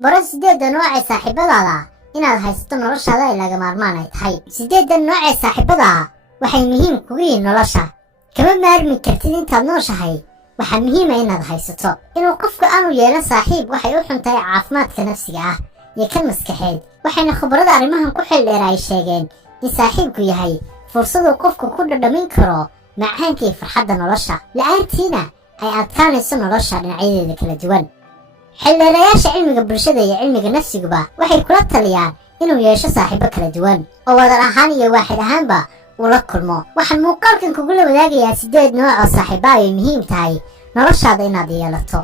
baro 8 nooc ee saaxiibadaada inaad haysato noloshaada ilaa maarmaan ay tahay. 8 nooc ee saaxiibadaada waxay muhiim kugu yihiin nolosha. kama maarmi kartid intaad nooshahay. waxaa muhiim ah inaad haysato. inuu qofku aanu yeelan saaxiib waxay u xun tahay caafimaadka nafsiga ah iyo kan maskaxeed. waxayna khubarada arrimahan ku xil dheer ay sheegeen in saaxiibku yahay fursadu qofku ku dhadhamin karo macaanka iyo farxadda nolosha. la'aantiina ay adkaanayso nolosha dhinacyadeeda kala duwan. xildheerayaasha cilmiga bulshada iyo cilmiga nafsiguba waxay kula taliyaan inuu yeesho saaxiibo kala duwan oo wadar ahaan iyo waaxid ahaanba uu la kulmo. waxaan muuqaalkan kugula wadaagayaa 8 nooc oo saaxiibo ay muhiim tahay noloshaada inaad yeelato.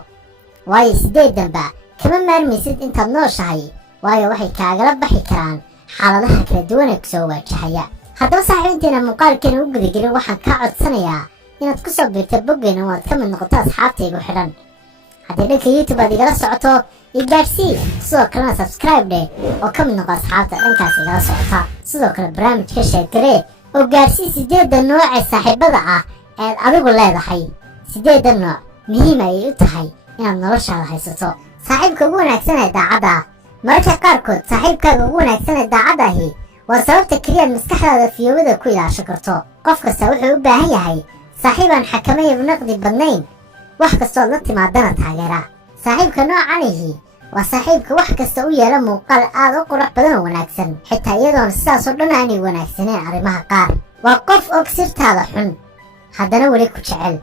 waayo 8danba kama maarmaysid intaad nooshahay, waayo waxay kaagala baxi karaan xaaladaha kala duwan ee kusoo waajahaya. haddaba saaxiibinteena muuqaalkeena u gudagelin waxaan kaa codsanayaa inaad ku soo biirto boggeena oo aad ka mid noqoto asxaabtaygu xidhan. haddii dhanka YouTube aad igala socoto igaarsii, sidoo kalena subscribe dheh oo ka mid noqo asxaabta dhankaas igala socota. sidoo kale barnaamijka sheegaree oo gaarsii 8 nooc ee saaxiibada ah eed adigu leedahay. 8 nooc muhiim ayay u tahay inaad noloshaada haysato. saaxiibka ugu wanaagsan ee daacadda ah. mararka qaarkood saaxiibkaaga ugu wanaagsan ee daacadda ahi waa sababta keliyaad maskaxdaada fiyoobada ku ilaasho karto. qof kasta wuxuu u baahan yahay saaxiib aan xakameeyo naqdi badnayn, wax kastood la timaadana taageera. saaxiibka noocanihi waa saaxiibka wax kasta u yeela muuqaal aad u qurux badan oo wanaagsan, xitaa iyadoona sidaas oo dhan aanay wanaagsaneen arrimaha qaar. waa qof og sirtaada xun haddana weli ku jecel,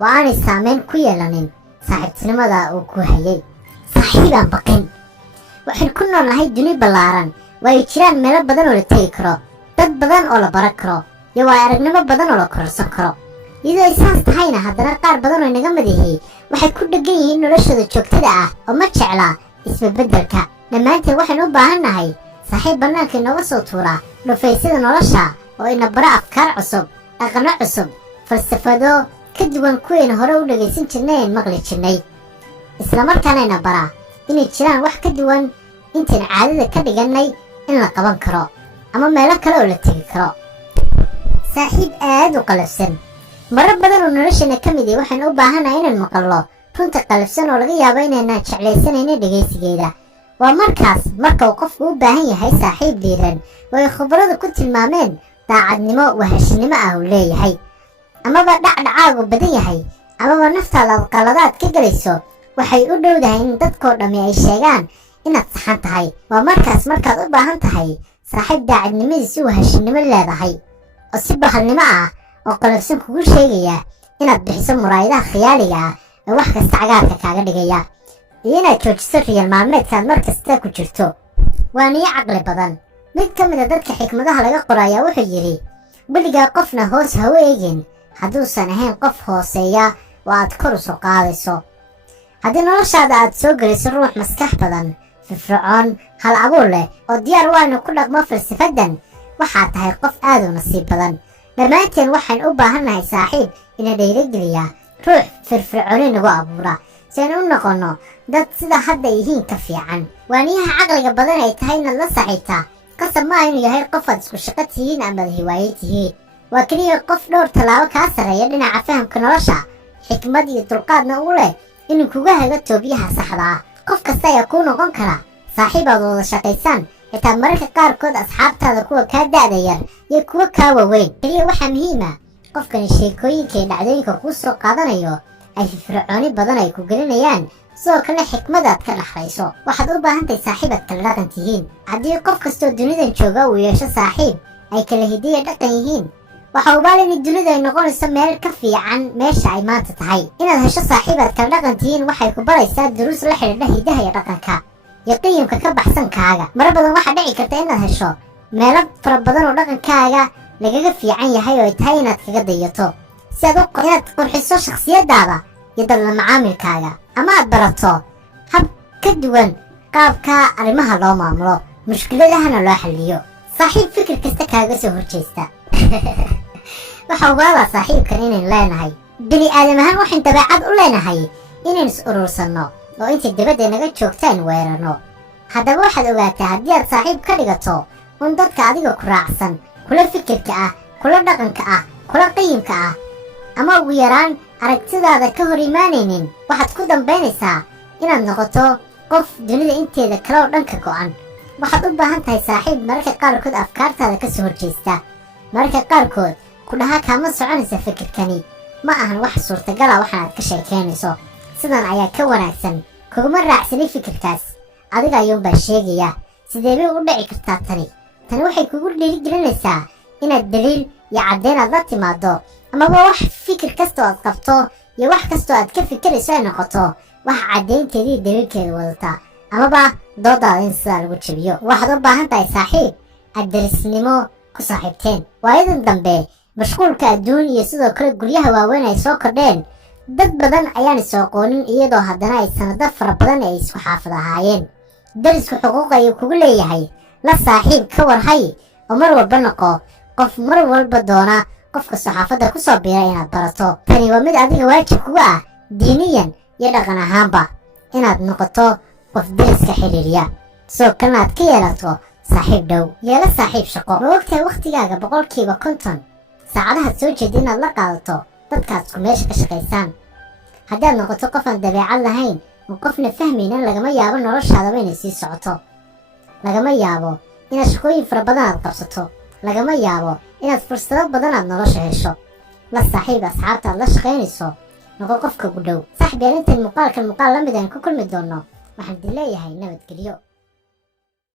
waa aanay saameyn ku yeelanin saaxiibtinimada uu ku hayay. saaxiibaan baqin. waxaan ku noolnahay duni ballaaran, way jiraan meelo badan oo la tegi karo, dad badan oo la baran karo, iyo waa aragnimo badan oo la kororsan karo. iyadoo ay saas tahayna haddana qaar badan oo inaga madahi waxay ku dheggan yihiin noloshooda joogtada ah oo ma jecla isbedbedelka. dhammaanteen waxaynu u baahan nahay saaxiib bannaanka inooga soo tuura dhufaysyada nolosha oo ina bara afkaar cusub, dhaqanno cusub, falsafado ka duwan kuwayna hore u dhagaysan jirnay een maqli jirnay. islamarkaana ina bara inay jiraan wax ka duwan intayn caadada ka dhigannay in la qaban karo ama meelo kale oo la tegi karo. saaxiib aad u qalafsan. marar badan oo nolosheena ka mid ah waxaan u baahanahay inaan maqallo runta qalafsan oo laga yaabo inaynaan jeclaysanayna dhegaysigeeda. waa marka uu qofku u baahan yahay saaxiib diiran oo ay khubaradu ku tilmaameen daacadnimo wahashinimo ah uu leeyahay, amaba dhacdhacaagu badan yahay, amaba naftaada aad qaladaad ka gelayso. waxay u dhowdahay in dadkoo dhammi ay sheegaan inaad saxan tahay. waa markaad u baahan tahay saaxiib daacadnimadiisu wahashinimo leedahay oo si bahalnimo ah oo qalafsan kugu sheegaya inaad bixiso muraayadaha khiyaaliga ah ee wax kasta cagaarka kaaga dhigaya, iyo inaad joojiso riyal maalmeedkaad mar kasta ku jirto. waa niyo caqli badan. mid ka mid a dadka xikmadaha laga qorayaa wuxuu yidhi, weligaa qofna hoos ha u eegin hadduusan ahayn qof hooseeya oo aad kor u soo qaadayso. haddii noloshaada aad soo geliso ruux maskax badan, firfircoon, hal abuur leh oo diyaar waa inuu ku dhaqmo falsafadan, waxaad tahay qof aad u nasiib badan. dhammaanteen waxaan u baahannahay saaxiib ina dhiirigeliya, ruux firfircooni nagu abuura, si aynu u noqonno dad sida hadda yihiin ka fiican. waaniyaha caqliga badan ay tahay inaad la saaxiibtaa qasab maaha inuu yahay qof aad isku shaqo tihiin amaad hiwaayo tihiin. waa keliya qof dhowr tallaabo kaa sarreeya dhinaca fahamka nolosha, xikmad iyo dulqaadna u leh inuu kuga hago toobiyaha saxda ah. qof kasta ayaa kuu noqon kara saaxiib aad wada shaqaysaan, xitaa mararka qaarkood asxaabtaada kuwa kaa da'da yar iyo kuwa kaa waaweyn. keliya waxaa muhiim ah qofkani sheekooyinka iyo dhacdooyinka kuu soo qaadanayo ay firfircooni badan ay ku gelinayaan, sidoo kale xikmadaad ka dhaxlayso. waxaad u baahantahay saaxiib aad kala dhaqan tihiin. haddii qof kastoo dunidan jooga uu yeesho saaxiib ay kala hidiya dhaqan yihiin, waxa ubaal in dunidu ay noqonayso meel ka fiican meesha ay maanta tahay. inaad hesho saaxiib aad kala dhaqan tihiin waxay ku baraysaa duruus la xidhiidha hidaha iyo dhaqanka iyo qiyamka ka baxsan kaaga. marar badan waxaa dhici karta inaad hesho meelo fara badan oo dhaqankaaga lagaga fiican yahay oo ay tahay inaad kaga dayato, si aad inaad qurxiso shakhsiyadaada iyo dadla macaamilkaaga, ama aad barato hab ka duwan qaabka arrimaha loo maamulo, mushkiladahana loo xalliyo. saaxiib fikir kasta kaaga soo horjeesta. waxa ogaadaa saaxiibkan inayn leenahay bini aadam ahaan waxayn dabeecad u leenahay inayn is urursanno oo intay dibadda naga joogtaan weerarno. haddaba waxaad ogaataa haddii aad saaxiib ka dhigato un dadka adiga ku raacsan, kula fikirka ah, kula dhaqanka ah, kula qiyimka ah, ama ugu yaraan aragtidaada ka hor imaanaynin, waxaad ku dambaynaysaa inaad noqoto qof dunida inteeda kale oo dhan ka go'an. waxaad u baahan tahay saaxiib mararka qaarkood afkaartaada ka soo horjeesta, mararka qaarkood ku dhaha kaama soconaysa fikirkani, ma ahan wax suurtagala waxaan aad ka sheekeynayso, sidan ayaa ka wanaagsan, kuguma raacsanay fikirkaas, adiga ayuunbaa sheegaya. sidee bay u dhici kartaa tani waxay kugu dhiirigelinaysaa inaad daliil iyo caddeyn aad la timaado, amaba wax fikir kastoo aad qabto iyo wax kastoo aad ka fikirayso ay noqoto wax caddeynteedii daliilkeeda wadata, amaba doodaada in sidaa lagu jabiyo. waxaad u baahan tahay saaxiib aad derisnimo ku saaxiibteen. waayadan dambe mashquulka adduun iyo sidoo kale guryaha waaweyn ay soo kordheen, dad badan ayaan is aqoonin iyadoo haddana ay sanado fara badan ay isku xaafid ahaayeen. darisku xuquuq ayuu kugu leeyahay, la saaxiib ka warhay oo mar walba noqo qof mar walba doona qofka saxaafadda ku soo biira inaad barato. tani waa mid adiga waajib kuga ah diiniyan iyo dhaqan ahaanba, inaad noqoto qof dariska xiriiriya, sidoo kalena aad ka yeelato saaxiib dhow. yeelo saaxiib shaqo. ma ogtahay wakhtigaaga 50% saacadahaad soo jeeda inaad la qaadato dadkaad isku meesha ka shaqaysaan. haddaad noqoto qof aan dabeecad lahayn oo qofna fahmaynan, lagama yaabo noloshaadaba inay sii socoto, lagama yaabo inaad shaqooyin fara badan aad qabsato, lagama yaabo inaad fursado badan aad nolosha hesho. la saaxiib asxaabta aad la shaqaynayso, noqo qofka ugu dhow. saaxiib, intaan muuqaalkan muuqaal la mid aan ku kulmi doono, waxaan idin leeyahay nabadgelyo.